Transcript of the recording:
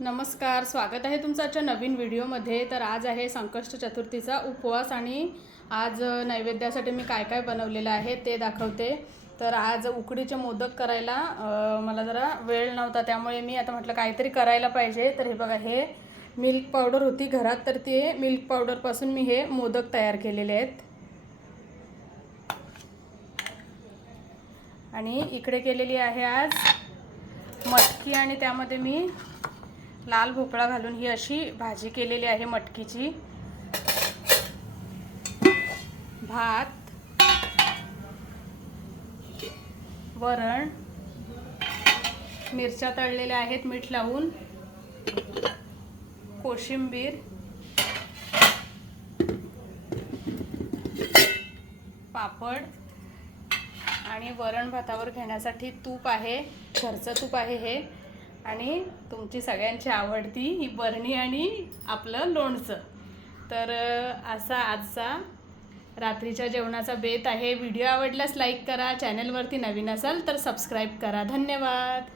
नमस्कार, स्वागत आहे तुमचं आजच्या नवीन व्हिडिओमध्ये। तर आज आहे संकष्ट चतुर्थीचा उपवास आणि आज नैवेद्यासाठी मी काय काय बनवलेलं आहे ते दाखवते। तर आज उकडीचे मोदक करायला मला जरा वेळ नव्हता, त्यामुळे मी आता म्हटलं काहीतरी करायला पाहिजे। तर हे बघा, हे मिल्क पावडर होती घरात, तर ते मिल्क पावडरपासून मी हे मोदक तयार केलेले आहेत। आणि इकडे केलेली आहे आज मटकी, आणि त्यामध्ये मी लाल भोपळा घालून ही अशी भाजी केलेली आहे मटकीची। भात, वरण, मिरच्या तळलेल्या आहेत मीठ लावून, कोशिंबीर, पापड, आणि वरण भातावर घेण्यासाठी तूप आहे, घरचं तूप आहे हे, आणि तुमची सगळ्यांची आवडती ही बरणी आणि आपलं लोणचं। तर असा आजचा रात्रीच्या जेवणाचा बेत आहे। व्हिडिओ आवडल्यास लाईक करा, चॅनलवरती नवीन असाल तर सबस्क्राईब करा। धन्यवाद।